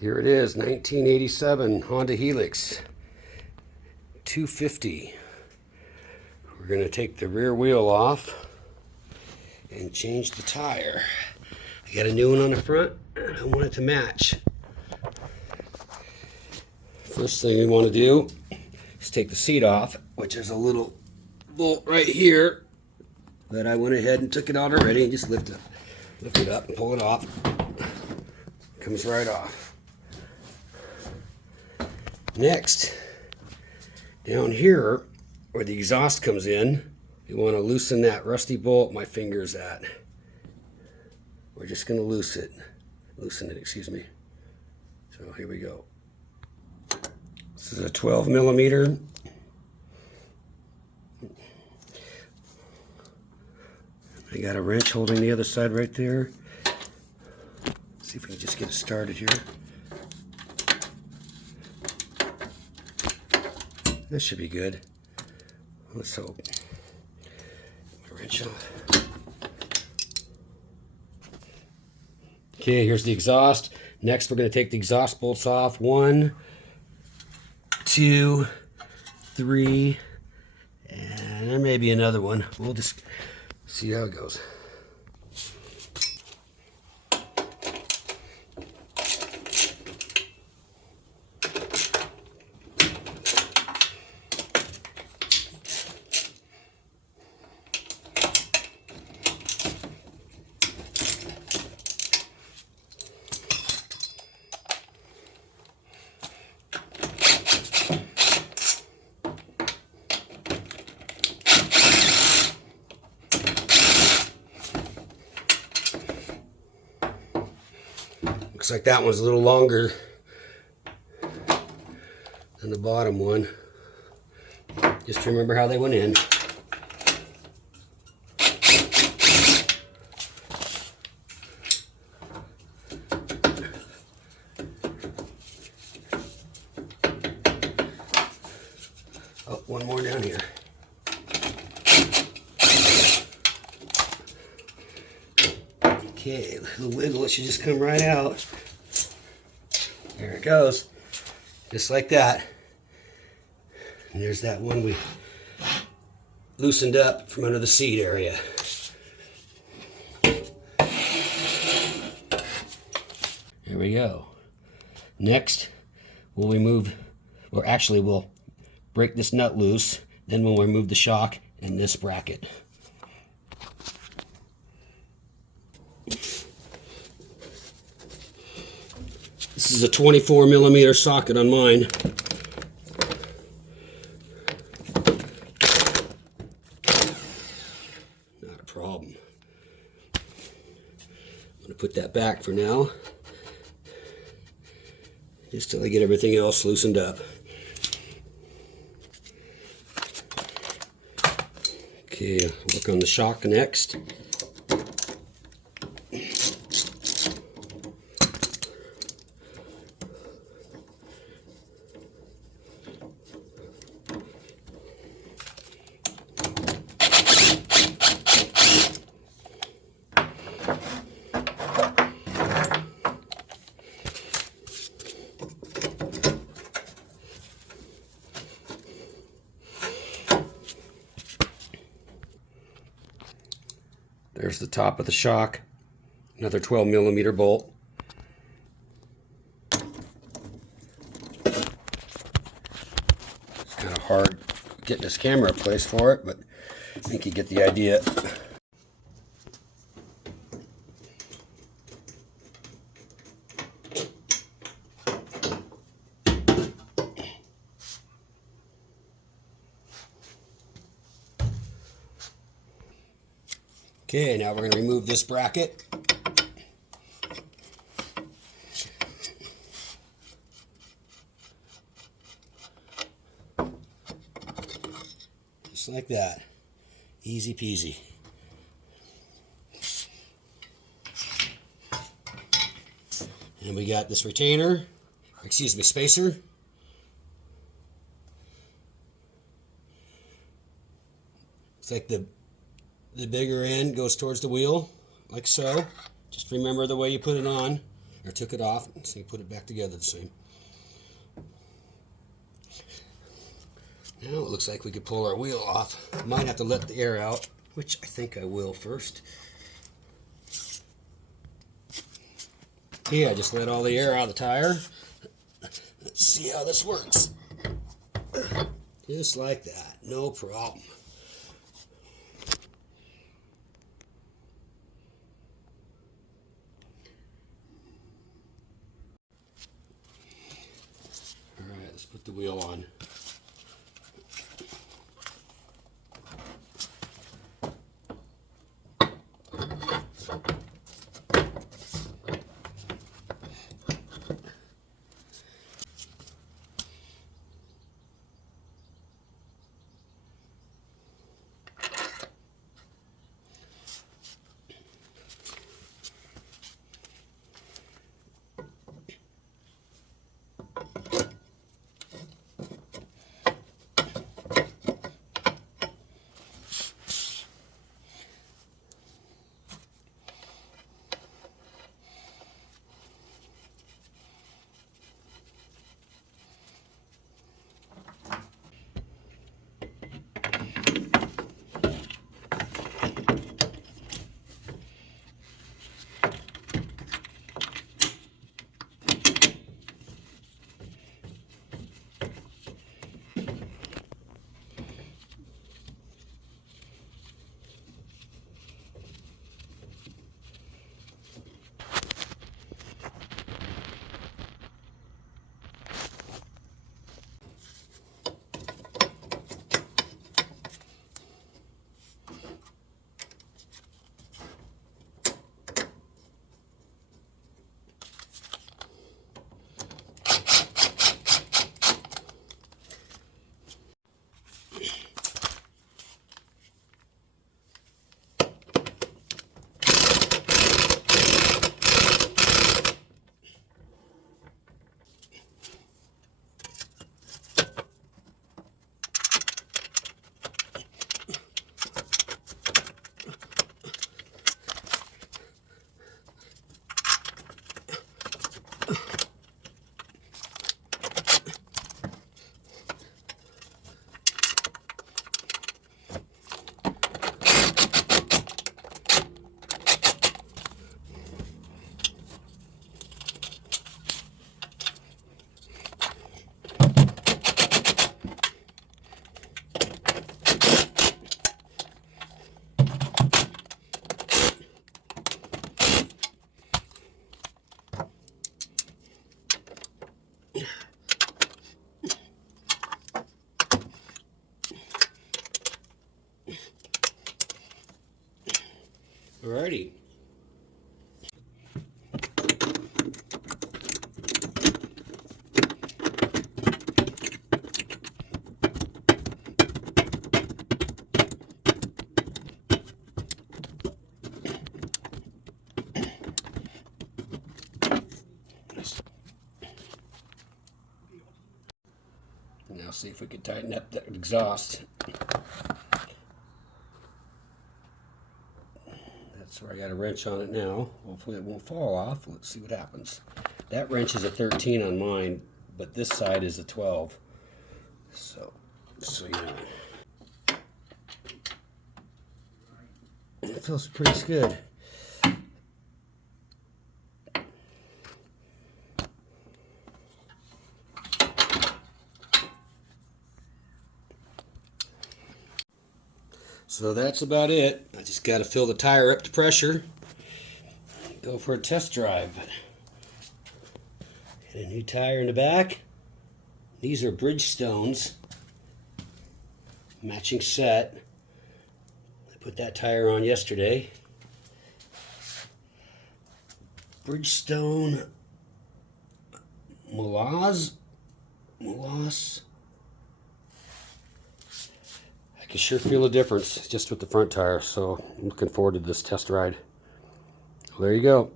Here it is, 1987 Honda Helix 250. We're going to take the rear wheel off and change the tire. I got a new one on the front and I want it to match. First thing we want to do is take the seat off, which is a little bolt right here, but I went ahead and took it out already and just lift it up and pull it off. Comes right off. Next, down here where the exhaust comes in, you want to loosen that rusty bolt my finger's at. We're just going to loosen it, excuse me. So here we go. This is a 12 millimeter. I got a wrench holding the other side right there. Let's see if we can just get it started here. This should be good. Let's hope. Wrench off. Okay, here's the exhaust. Next, we're going to take the exhaust bolts off. 1, 2, 3, and there may be another one. We'll just see how it goes. Looks like that one's a little longer than the bottom one. Just remember how they went in. Oh, one more down here. Okay, a little wiggle, it should just come right out. There it goes. Just like that. And there's that one we loosened up from under the seat area. There we go. Next, we'll break this nut loose. Then we'll remove the shock and this bracket. This is a 24 millimeter socket on mine. Not a problem. I'm going to put that back for now, just till I get everything else loosened up. Okay, work on the shock next. There's the top of the shock, another 12 millimeter bolt. It's kind of hard getting this camera placed for it, but I think you get the idea. Okay, now we're going to remove this bracket. Just like that. Easy peasy. And we got this retainer, spacer. It's like the bigger end goes towards the wheel, like so. Just remember the way you put it on. or took it off, so you put it back together the same. Now it looks like we could pull our wheel off. Might have to let the air out, which I think I will first. Okay, I just let all the air out of the tire. Let's see how this works. Just like that, no problem. All right, let's put the wheel on. Alrighty. Now see if we can tighten up that exhaust. That's where I got a wrench on it now. Hopefully it won't fall off. Let's see what happens. That wrench is a 13 on mine, but this side is a 12. So you know. It feels pretty good. So that's about it. I just got to fill the tire up to pressure. Go for a test drive. Get a new tire in the back. These are Bridgestones. Matching set. I put that tire on yesterday. Bridgestone Molas. I can sure feel a difference just with the front tire, so I'm looking forward to this test ride. Well, there you go.